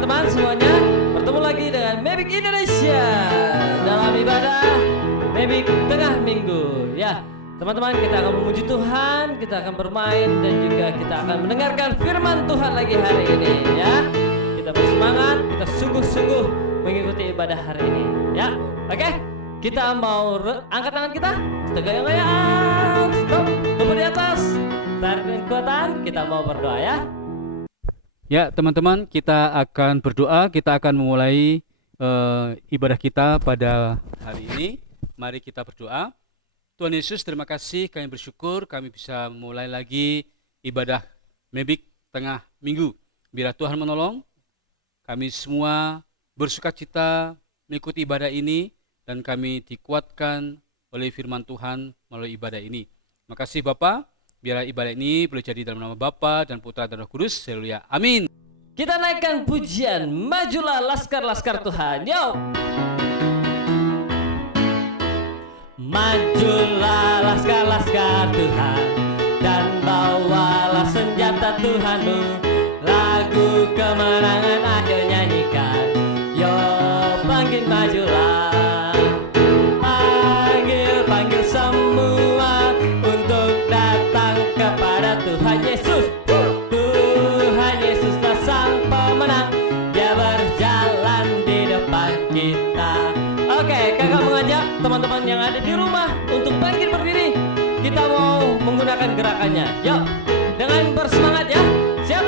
teman-teman semuanya, bertemu lagi dengan Mebik Indonesia dalam ibadah Mebik Tengah Minggu. Ya, teman-teman, kita akan memuji Tuhan, kita akan bermain dan juga kita akan mendengarkan firman Tuhan lagi hari ini. Ya, kita bersemangat, kita sungguh-sungguh mengikuti ibadah hari ini. Ya, oke, kita mau angkat tangan kita goyang-goyang, stop, tubuh di atas, tarik kekuatan, kita mau berdoa ya. Ya teman-teman, kita akan berdoa, kita akan memulai ibadah kita pada hari ini. Mari kita berdoa. Tuhan Yesus, terima kasih, kami bersyukur kami bisa memulai lagi ibadah Mebik Tengah Minggu. Biar Tuhan menolong, kami semua bersukacita mengikuti ibadah ini dan kami dikuatkan oleh firman Tuhan melalui ibadah ini. Terima kasih Bapa. Biarlah ibadah ini boleh jadi dalam nama Bapa dan Putra dan Roh Kudus. Haleluya. Amin. Kita naikkan pujian, majulah laskar-laskar Tuhan. Yo. Majulah laskar-laskar Tuhan dan bawalah senjata Tuhanmu. Lagu kemenangan ayo nyanyikan. Yo, panggil majulah. Panggil semua untuk datang kepada Tuhan Yesus. Tuhan Yesuslah sang pemenang, Dia berjalan di depan kita. Oke, kakak mengajak teman-teman yang ada di rumah untuk bangkit berdiri. Kita mau menggunakan gerakannya. Yuk, dengan bersemangat ya. Siap?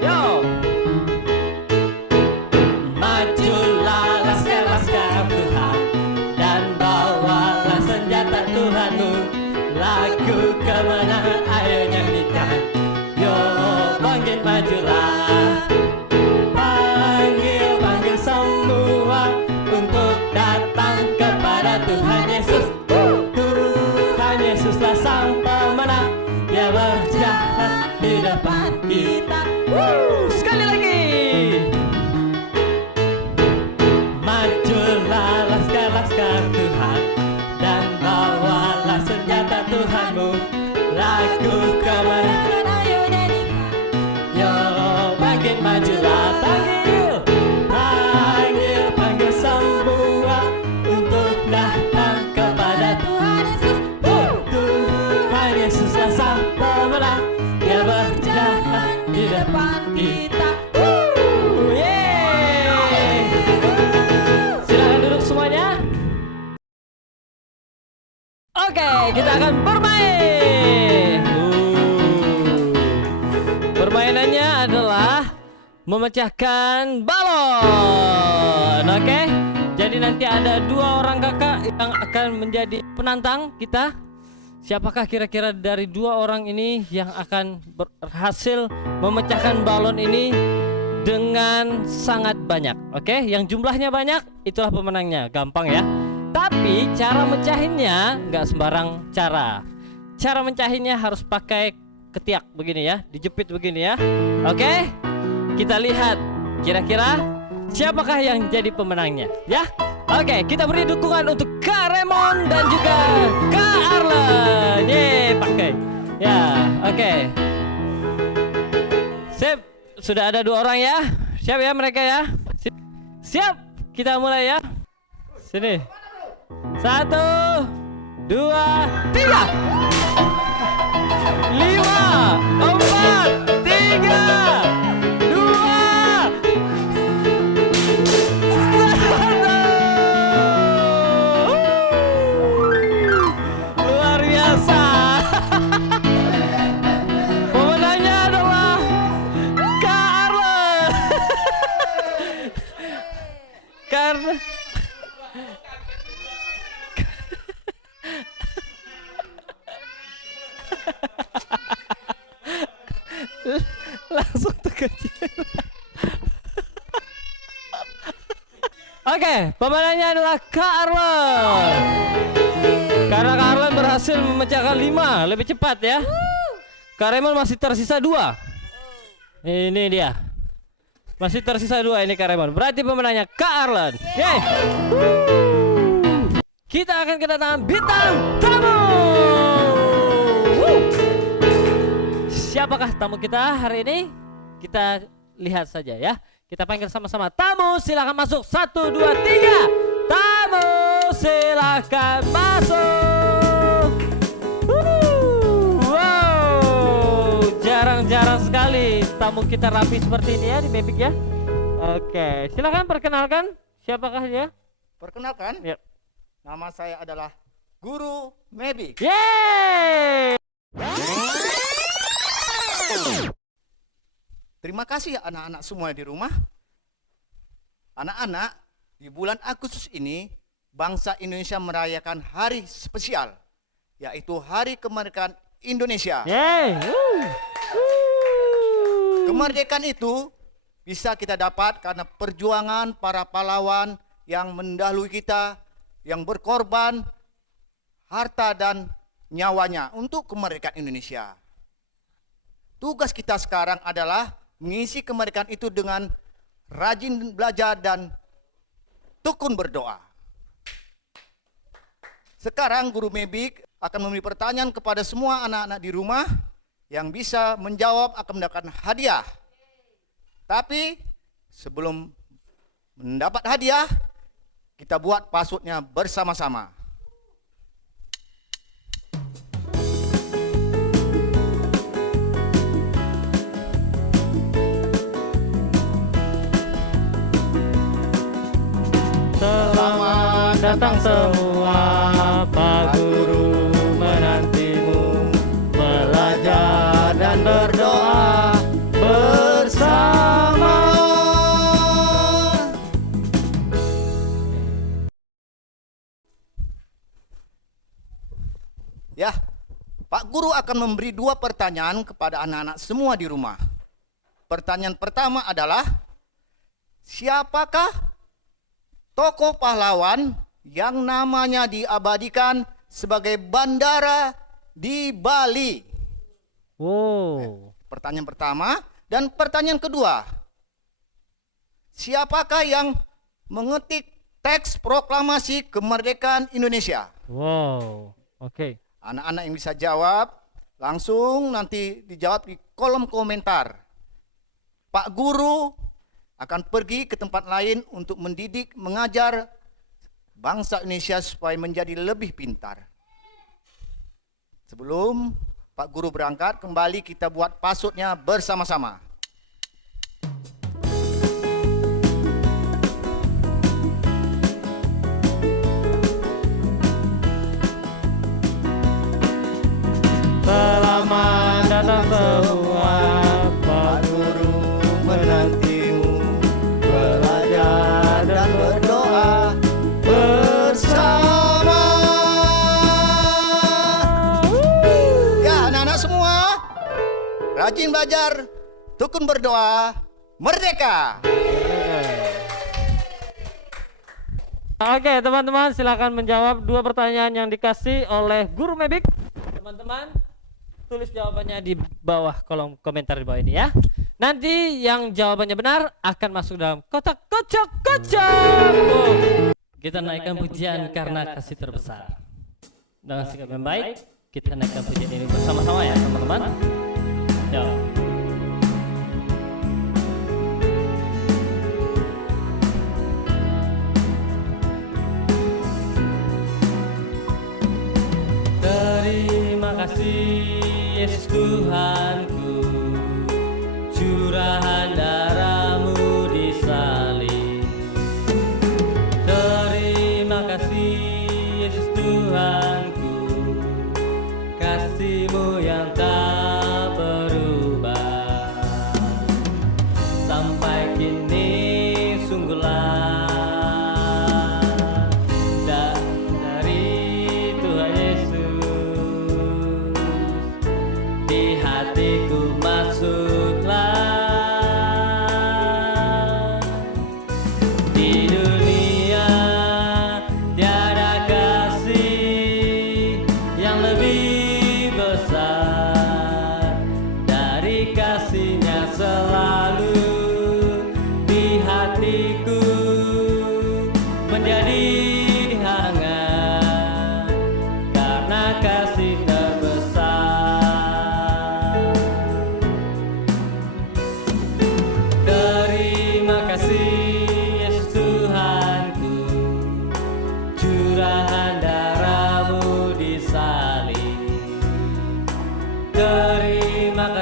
Yo. Majulah laskar-laskar Tuhan dan bawalah senjata Tuhanmu. Lagu kemenangan ayo nyanyikan. Yo, bangkit majulah. Panggil semua untuk datang kepada Tuhan Yesus. Tuhan Yesuslah sang pemenang, Dia berjalan di depan kita. Sekali lagi. Majulah laskar-laskar Tuhan dan bawalah senjata Tuhanmu. Lagu kemenangan ayo nyanyikan. Yo, bangkit majulah. Panggil semua untuk datang kepada Tuhan Yesus. Tuhan Yesuslah sang pemenang, Dia berjalan di depan kita. Yeay. Silakan duduk semuanya. Oke, kita akan bermain. Permainannya adalah memecahkan balon. Oke, jadi nanti ada dua orang kakak yang akan menjadi penantang kita. Siapakah kira-kira dari dua orang ini yang akan berhasil memecahkan balon ini dengan sangat banyak? Oke, yang jumlahnya banyak itulah pemenangnya. Gampang ya. Tapi cara mecahinnya nggak sembarang cara. Cara mecahinnya harus pakai ketiak begini ya, dijepit begini ya. Oke, kita lihat kira-kira siapakah yang jadi pemenangnya ya. Oke, kita beri dukungan untuk Kak Raymond dan juga Kak Arlen. Yeay, pakai ya. Oke, sip, sudah ada dua orang ya. Siap ya mereka ya. Siap, kita mulai ya. Sini. 1, 2, 3, 5, 4, 3, 2, luar biasa. Pemenangnya adalah Kak Arlen. Karena langsung terkejut. Oke, pemenangnya adalah Kak Arlen. Karena Kak Arlen berhasil memecahkan 5 lebih cepat ya. Kak Raymond masih tersisa 2. Ini dia. Masih tersisa 2 ini Kak Raymond. Berarti pemenangnya Kak Arlen. Yeay. Kita akan kedatangan bintang tamu. Siapakah tamu kita hari ini? Kita lihat saja ya. Kita panggil sama-sama. Tamu silakan masuk. 1, 2, 3. Tamu silakan masuk. Wow, jarang-jarang sekali tamu kita rapi seperti ini ya di Mavic ya. Oke, silakan perkenalkan siapakah dia? Perkenalkan, Ya. nama saya adalah Guru Mavic. Yeay! Terima kasih anak-anak semua di rumah. Anak-anak, di bulan Agustus ini, bangsa Indonesia merayakan hari spesial, yaitu Hari Kemerdekaan Indonesia. Yeay! Kemerdekaan itu bisa kita dapat karena perjuangan para pahlawan yang mendahului kita, yang berkorban harta dan nyawanya untuk kemerdekaan Indonesia. Tugas kita sekarang adalah mengisi kemerdekaan itu dengan rajin belajar dan tekun berdoa. Sekarang Guru Mavic akan memberi pertanyaan kepada semua anak-anak di rumah, yang bisa menjawab akan mendapatkan hadiah. Tapi sebelum mendapat hadiah, kita buat passwordnya bersama-sama. Selamat datang semua, Pak Guru menantimu, belajar dan berdoa bersama. Ya, Pak Guru akan memberi 2 pertanyaan kepada anak-anak semua di rumah. Pertanyaan pertama adalah, siapakah tokoh pahlawan yang namanya diabadikan sebagai bandara di Bali? Wow. Pertanyaan pertama. Dan pertanyaan kedua, siapakah yang mengetik teks proklamasi kemerdekaan Indonesia? Wow. Oke. Anak-anak yang bisa jawab, langsung nanti dijawab di kolom komentar. Pak Guru akan pergi ke tempat lain untuk mendidik, mengajar bangsa Indonesia supaya menjadi lebih pintar. Sebelum Pak Guru berangkat, kembali kita buat passwordnya bersama-sama. Selamat datang semua, Pak Guru menantimu, belajar dan berdoa bersama. Ya, anak-anak semua, rajin belajar, tekun berdoa, merdeka. Oke, teman-teman silakan menjawab 2 pertanyaan yang dikasih oleh Guru Mavic. Teman-teman tulis jawabannya di bawah kolom komentar di bawah ini ya. Nanti yang jawabannya benar akan masuk dalam kotak kocok-kocok. Kita naikkan pujian karena kasih terbesar. Dengan sikap yang baik, kita naikkan pujian ini bersama-sama ya teman-teman. Yuk. Terima kasih Yesus Tuhanku, curahan darah-Mu di salib. Terima kasih Yesus Tuhanku, kasih-Mu yang tak berubah. Sampai kini sungguhlah dari Tuhan Yesus, di hatiku masuklah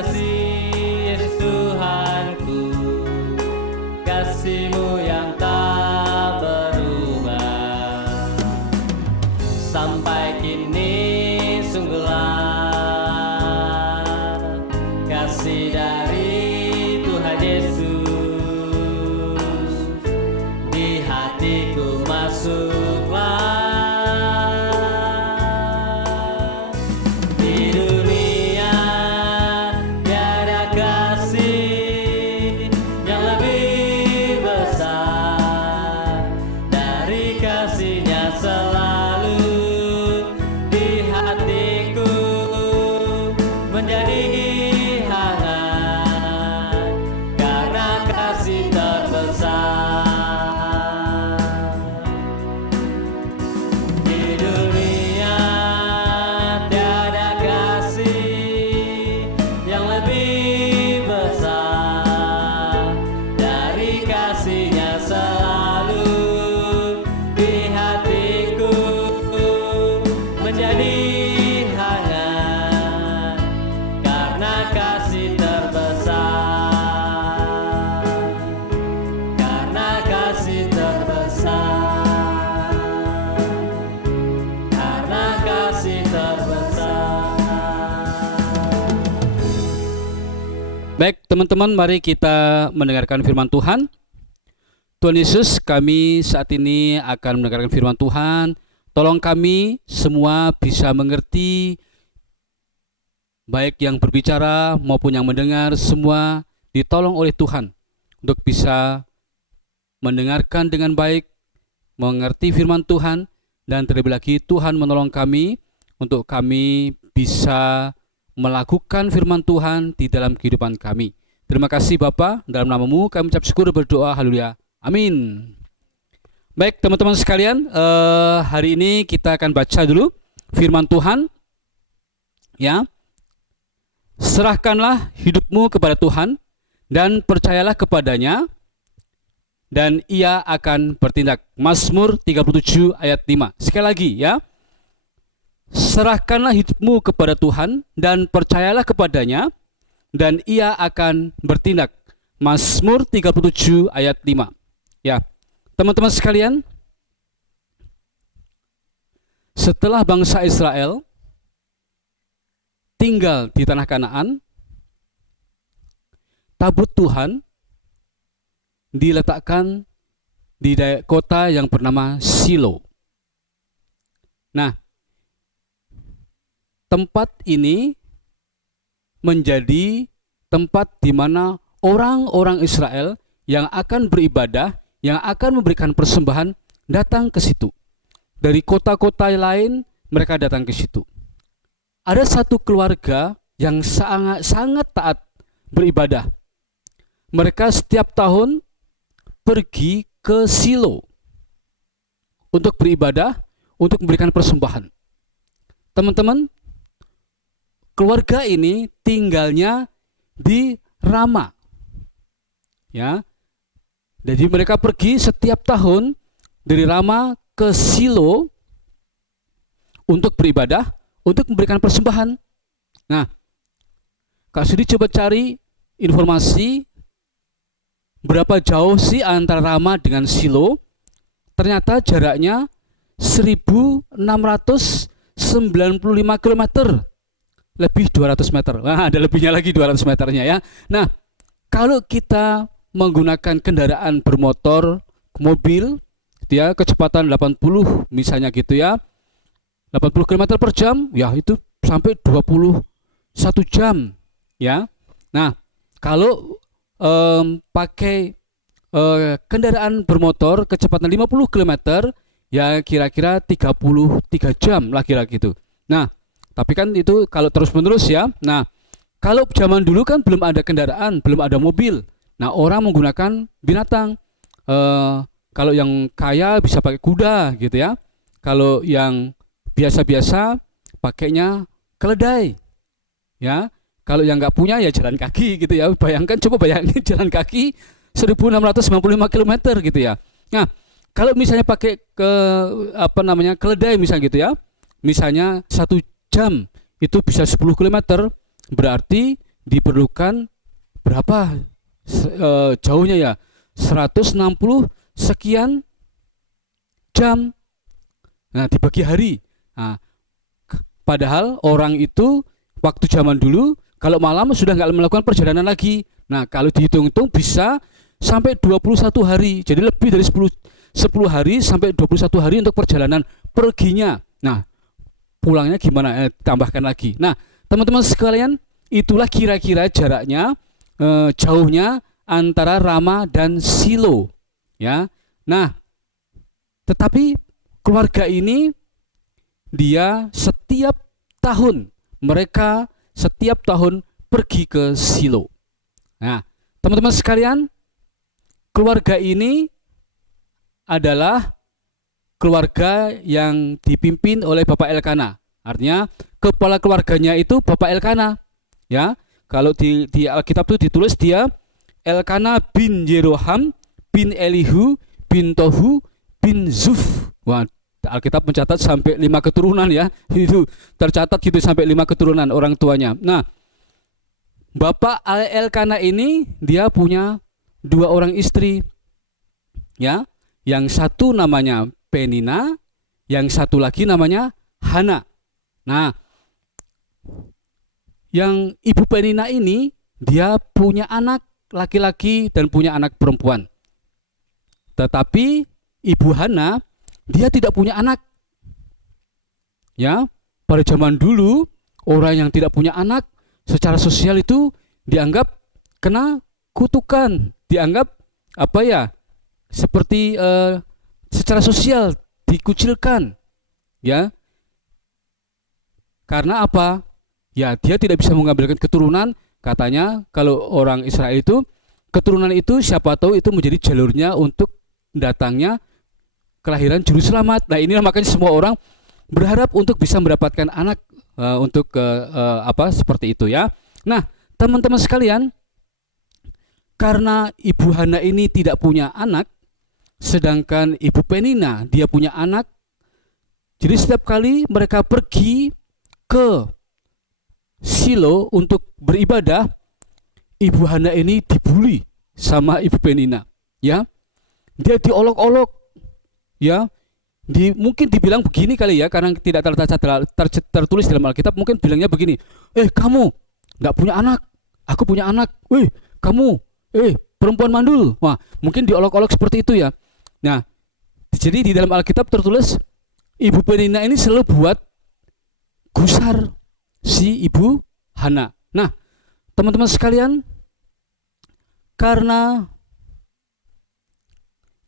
kasih Yesus Tuhanku, kasih-Mu yang tak berubah sampai kini. Sungguhlah kasih dari Tuhan Yesus di hatiku masuklah. Di dunia tiada kasih yang lebih besar dari kasih-Nya selalu di hatiku menjadi hangat karena kasih terbesar. Di dunia tiada kasih yang lebih besar dari kasih-Nya selalu di hatiku menjadi hangat karena kasih terbesar, karena kasih terbesar, karena kasih terbesar. Baik, teman-teman, mari kita mendengarkan firman Tuhan. Tuhan Yesus, kami saat ini akan mendengarkan firman Tuhan. Tolong kami semua bisa mengerti, baik yang berbicara maupun yang mendengar, semua ditolong oleh Tuhan untuk bisa mendengarkan dengan baik, mengerti firman Tuhan, dan terlebih lagi Tuhan menolong kami untuk kami bisa melakukan firman Tuhan di dalam kehidupan kami. Terima kasih Bapa, dalam nama-Mu kami ucap syukur berdoa, haleluya, amin. Baik teman-teman sekalian, hari ini kita akan baca dulu firman Tuhan. Ya, serahkanlah hidupmu kepada Tuhan dan percayalah kepadanya, dan Ia akan bertindak. Mazmur 37 ayat 5. Sekali lagi ya. Serahkanlah hidupmu kepada Tuhan dan percayalah kepadanya, dan Ia akan bertindak. Mazmur 37 ayat 5. Ya, teman-teman sekalian, setelah bangsa Israel tinggal di tanah Kanaan, tabut Tuhan diletakkan di kota yang bernama Shilo. Nah, tempat ini menjadi tempat di mana orang-orang Israel yang akan beribadah, yang akan memberikan persembahan, datang ke situ. Dari kota-kota lain mereka datang ke situ. Ada satu keluarga yang sangat taat beribadah. Mereka setiap tahun pergi ke Shilo untuk beribadah, untuk memberikan persembahan. Teman-teman, keluarga ini tinggalnya di Rama. Ya. Jadi mereka pergi setiap tahun dari Rama ke Shilo untuk beribadah, untuk memberikan persembahan. Nah, Kak Sudi coba cari informasi berapa jauh sih antara Rama dengan Shilo. Ternyata jaraknya 1695 km. Lebih 200 meter. Nah, ada lebihnya lagi 200 meternya ya. Nah, kalau kita menggunakan kendaraan bermotor, mobil, gitu ya, kecepatan 80 misalnya gitu ya, 80 km per jam, ya itu sampai 21 jam ya. Nah, kalau pakai kendaraan bermotor kecepatan 50 km, ya kira-kira 33 jam lah kira-kira gitu. Nah, tapi kan itu kalau terus-menerus ya. Nah, kalau zaman dulu kan belum ada kendaraan, belum ada mobil. Nah, orang menggunakan binatang. Kalau yang kaya bisa pakai kuda gitu ya. Kalau yang biasa-biasa pakainya keledai. Ya. Kalau yang nggak punya ya jalan kaki gitu ya. Bayangkan, coba bayangin jalan kaki 1695 km gitu ya. Nah, kalau misalnya pakai keledai misalnya gitu ya. Misalnya 1 jam itu bisa 10 km, berarti diperlukan berapa jauhnya ya? 160 sekian jam. Nah, dibagi hari. Nah, padahal orang itu waktu zaman dulu kalau malam sudah nggak melakukan perjalanan lagi. Nah, kalau dihitung-hitung bisa sampai 21 hari. Jadi lebih dari 10 hari sampai 21 hari untuk perjalanan perginya. Nah, pulangnya gimana? Tambahkan lagi. Nah, teman-teman sekalian, itulah kira-kira jaraknya, jauhnya antara Rama dan Silo. Ya. Nah, tetapi keluarga ini dia setiap tahun, mereka setiap tahun pergi ke Silo. Nah, teman-teman sekalian, keluarga ini adalah keluarga yang dipimpin oleh Bapak Elkana. Artinya kepala keluarganya itu Bapak Elkana. Ya, kalau di Alkitab itu ditulis dia Elkana bin Yeroham bin Elihu bin Tohu bin Zuf. Wah, Alkitab mencatat sampai 5 keturunan ya. Itu tercatat gitu sampai 5 keturunan orang tuanya. Nah, Bapak Elkana ini dia punya 2 orang istri. Ya, yang satu namanya Penina, yang satu lagi namanya Hana. Nah, yang ibu Penina ini dia punya anak laki-laki dan punya anak perempuan. Tetapi ibu Hana dia tidak punya anak. Ya, pada zaman dulu orang yang tidak punya anak secara sosial itu dianggap kena kutukan, dianggap apa ya? Seperti secara sosial dikucilkan. Ya. Karena apa? Ya, dia tidak bisa mengambilkan keturunan. Katanya kalau orang Israel itu keturunan itu siapa tahu itu menjadi jalurnya untuk datangnya kelahiran juru selamat. Nah, ini makanya semua orang berharap untuk bisa mendapatkan anak untuk seperti itu ya. Nah, teman-teman sekalian, karena ibu Hana ini tidak punya anak, sedangkan ibu Penina dia punya anak. Jadi setiap kali mereka pergi ke Silo untuk beribadah, ibu Hana ini dibully sama ibu Penina, ya. Dia diolok-olok, ya. Mungkin dibilang begini kali ya, karena tidak tertulis dalam Alkitab, mungkin bilangnya begini, kamu nggak punya anak, aku punya anak, kamu, perempuan mandul. Wah, mungkin diolok-olok seperti itu ya. Nah, jadi di dalam Alkitab tertulis ibu Penina ini selalu buat gusar si ibu Hana. Nah, teman-teman sekalian, karena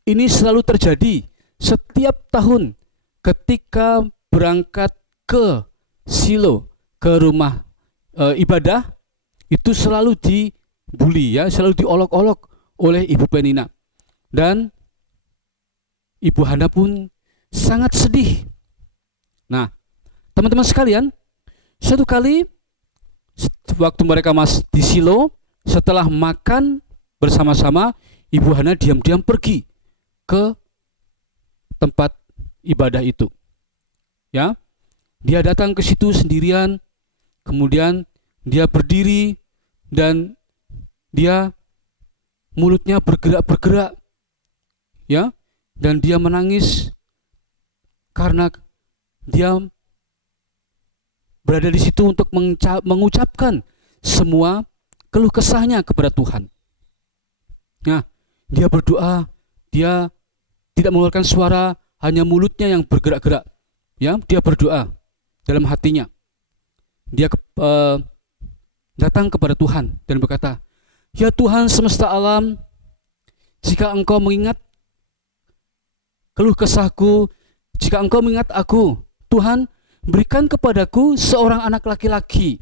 ini selalu terjadi setiap tahun ketika berangkat ke Silo, ke rumah ibadah, itu selalu dibully ya, selalu diolok-olok oleh ibu Penina. Dan ibu Hana pun sangat sedih. Nah, teman-teman sekalian, suatu kali waktu mereka di Silo, setelah makan bersama-sama, ibu Hana diam-diam pergi ke tempat ibadah itu. Ya, dia datang ke situ sendirian, kemudian dia berdiri dan dia mulutnya bergerak-bergerak, ya, dan dia menangis karena dia berada di situ untuk mengucapkan semua keluh kesahnya kepada Tuhan. Nah, dia berdoa, dia tidak mengeluarkan suara, hanya mulutnya yang bergerak-gerak. Ya, dia berdoa dalam hatinya. Dia datang kepada Tuhan dan berkata, "Ya Tuhan semesta alam, jika Engkau mengingat keluh kesahku, jika Engkau mengingat aku, Tuhan, berikan kepadaku seorang anak laki-laki.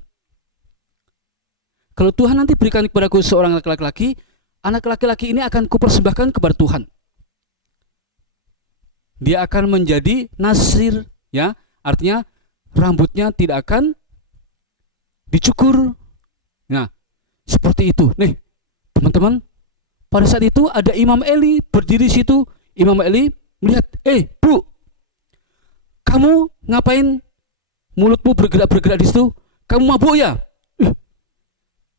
Kalau Tuhan nanti berikan kepadaku seorang anak laki-laki ini akan kupersembahkan kepada Tuhan. Dia akan menjadi nasir, ya, artinya rambutnya tidak akan dicukur." Nah, seperti itu. Nih, teman-teman, pada saat itu ada Imam Eli berdiri di situ. Imam Eli melihat, Bu, kamu ngapain mulutmu bergerak-bergerak di situ? Kamu mabuk ya?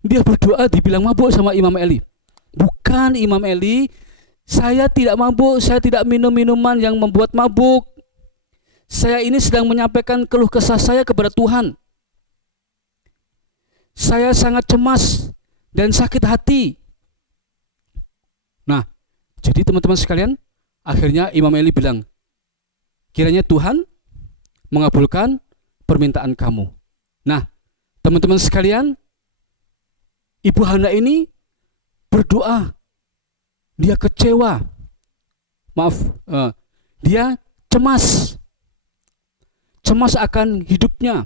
Dia berdoa dibilang mabuk sama Imam Eli. Bukan Imam Eli, saya tidak mabuk, saya tidak minum minuman yang membuat mabuk. Saya ini sedang menyampaikan keluh kesah saya kepada Tuhan. Saya sangat cemas dan sakit hati. Nah, jadi teman-teman sekalian, akhirnya Imam Eli bilang, kiranya Tuhan mengabulkan permintaan kamu. Nah, teman-teman sekalian, Ibu Hana ini berdoa. Dia kecewa. Dia cemas. Cemas akan hidupnya.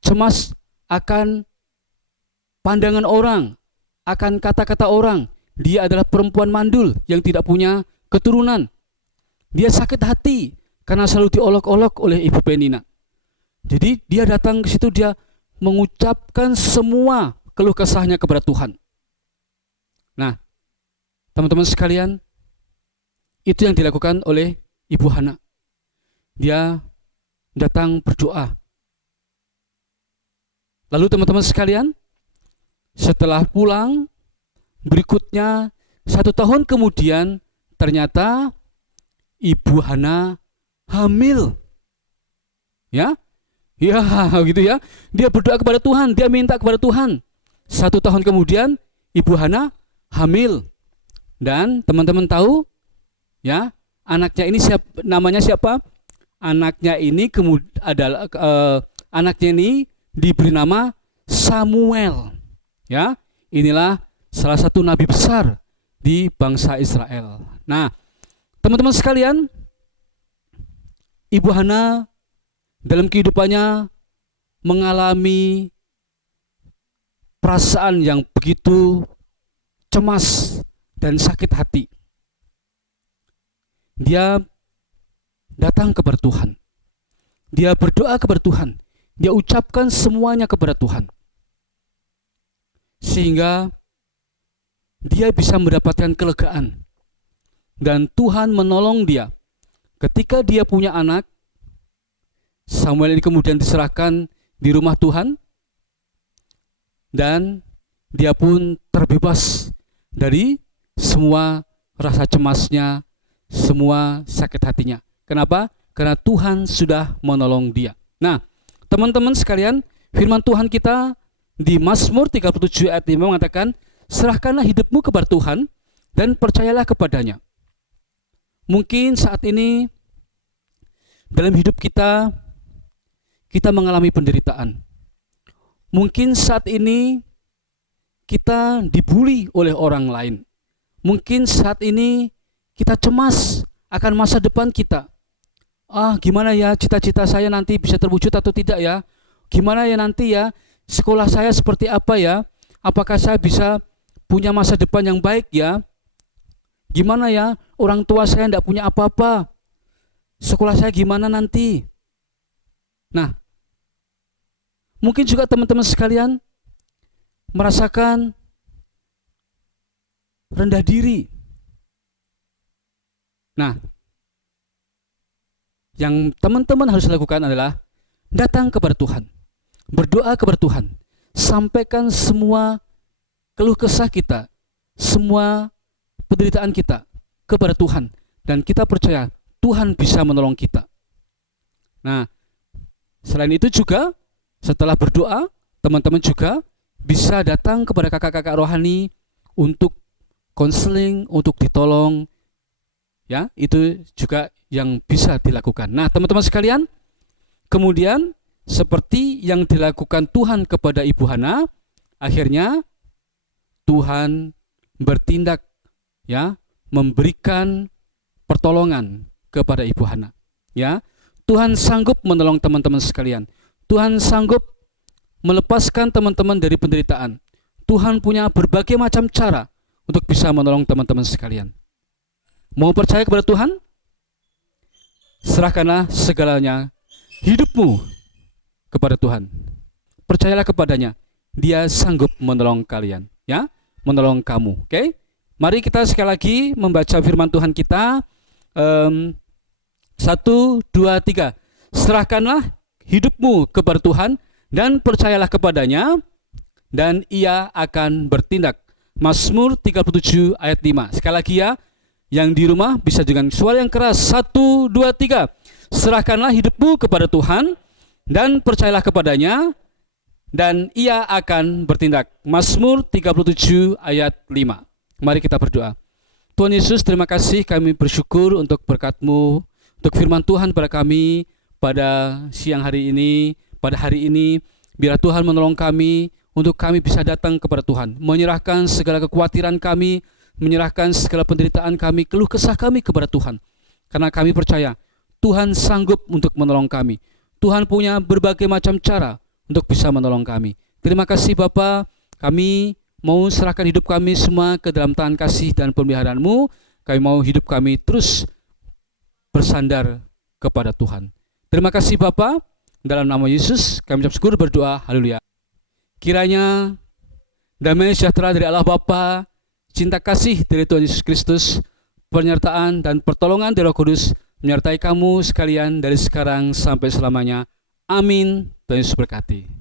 Cemas akan pandangan orang, akan kata-kata orang. Dia adalah perempuan mandul yang tidak punya keturunan. Dia sakit hati karena selalu diolok-olok oleh Ibu Penina. Jadi dia datang ke situ, dia mengucapkan semua keluh kesahnya kepada Tuhan. Nah, teman-teman sekalian, itu yang dilakukan oleh Ibu Hana. Dia datang berdoa. Lalu teman-teman sekalian, setelah pulang, berikutnya 1 tahun kemudian, ternyata Ibu Hana hamil. Ya, gitu ya. Dia berdoa kepada Tuhan, dia minta kepada Tuhan. 1 tahun kemudian, Ibu Hana hamil. Dan teman-teman tahu, ya, anaknya ini namanya siapa? Anaknya ini adalah anaknya ini diberi nama Samuel. Ya, inilah salah satu nabi besar di bangsa Israel. Nah, teman-teman sekalian, Ibu Hana dalam kehidupannya mengalami perasaan yang begitu cemas dan sakit hati. Dia datang kepada Tuhan. Dia berdoa kepada Tuhan. Dia ucapkan semuanya kepada Tuhan. Sehingga dia bisa mendapatkan kelegaan. Dan Tuhan menolong dia. Ketika dia punya anak, Samuel ini kemudian diserahkan di rumah Tuhan. Dan dia pun terbebas dari semua rasa cemasnya, semua sakit hatinya. Kenapa? Karena Tuhan sudah menolong dia. Nah, teman-teman sekalian, firman Tuhan kita di Mazmur 37 ayat 5 mengatakan, serahkanlah hidupmu kepada Tuhan dan percayalah kepadanya. Mungkin saat ini dalam hidup kita mengalami penderitaan. Mungkin saat ini kita dibully oleh orang lain. Mungkin saat ini kita cemas akan masa depan kita. Gimana ya cita-cita saya nanti bisa terwujud atau tidak ya? Gimana ya nanti ya sekolah saya seperti apa ya? Apakah saya bisa punya masa depan yang baik ya? Gimana ya orang tua saya tidak punya apa-apa? Sekolah saya gimana nanti? Nah, mungkin juga teman-teman sekalian merasakan rendah diri. Nah, yang teman-teman harus lakukan adalah datang kepada Tuhan, berdoa kepada Tuhan, sampaikan semua keluh kesah kita, semua penderitaan kita kepada Tuhan, dan kita percaya Tuhan bisa menolong kita. Nah, selain itu juga setelah berdoa, teman-teman juga bisa datang kepada kakak-kakak rohani untuk konseling, untuk ditolong. Ya, itu juga yang bisa dilakukan. Nah, teman-teman sekalian, kemudian seperti yang dilakukan Tuhan kepada Ibu Hana, akhirnya Tuhan bertindak, ya, memberikan pertolongan kepada Ibu Hana. Ya, Tuhan sanggup menolong teman-teman sekalian. Tuhan sanggup melepaskan teman-teman dari penderitaan. Tuhan punya berbagai macam cara untuk bisa menolong teman-teman sekalian. Mau percaya kepada Tuhan? Serahkanlah segalanya, hidupmu kepada Tuhan. Percayalah kepadanya. Dia sanggup menolong kalian, ya, menolong kamu. Oke? Mari kita sekali lagi membaca firman Tuhan kita. 1, 2, 3. Serahkanlah hidupmu kepada Tuhan dan percayalah kepadanya. dan ia akan bertindak. Mazmur 37 ayat 5. Sekali lagi ya, yang di rumah bisa dengan suara yang keras. 1, 2, 3. Serahkanlah hidupmu kepada Tuhan dan percayalah kepadanya dan ia akan bertindak. Mazmur 37 ayat 5. Mari kita berdoa. Tuhan Yesus, terima kasih, kami bersyukur untuk berkat-Mu, untuk firman Tuhan pada kami pada siang hari ini, pada hari ini. Biar Tuhan menolong kami untuk kami bisa datang kepada Tuhan, menyerahkan segala kekhawatiran kami, menyerahkan segala penderitaan kami, keluh kesah kami kepada Tuhan. Karena kami percaya Tuhan sanggup untuk menolong kami. Tuhan punya berbagai macam cara untuk bisa menolong kami. Terima kasih Bapa, kami mau serahkan hidup kami semua ke dalam tangan kasih dan pemeliharaan-Mu. Kami mau hidup kami terus bersandar kepada Tuhan. Terima kasih Bapa, dalam nama Yesus kami ucap syukur berdoa, haleluya. Kiranya damai sejahtera dari Allah Bapa, cinta kasih dari Tuhan Yesus Kristus, penyertaan dan pertolongan dari Roh Kudus menyertai kamu sekalian dari sekarang sampai selamanya. Amin. Tuhan Yesus berkati.